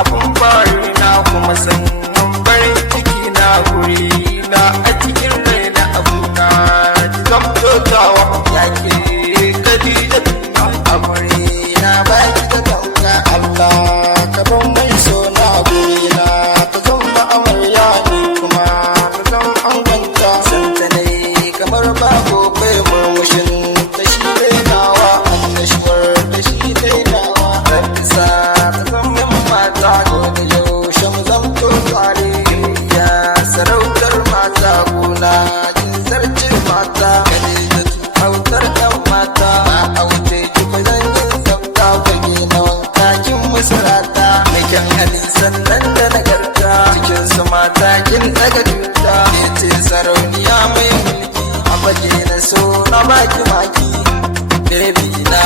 abun bari na kuma sannan barin ciki na guri na a cikin raina abuna zan dotawa yake Khadija amuri na baki da dauka Allah ka ban mai so na guri na ta zama amarya ne kuma ta zama anganta santa ne kamar babu bai murmushin ta shi dai nawa annashuwar ta shi dai nawa rabisa ta zama mata ko da yaushe mu zamto tare ya sarautar mata gona jin zarce mata Khadijatu autar ɗan mata na aure ki fa zan yi tsafta fage na wanka kin musurata mai kyan hali sannan da nagarta cikin su mata kin daga tuta ke ce sarauniya mai mulki a fage na so na baki maki baby na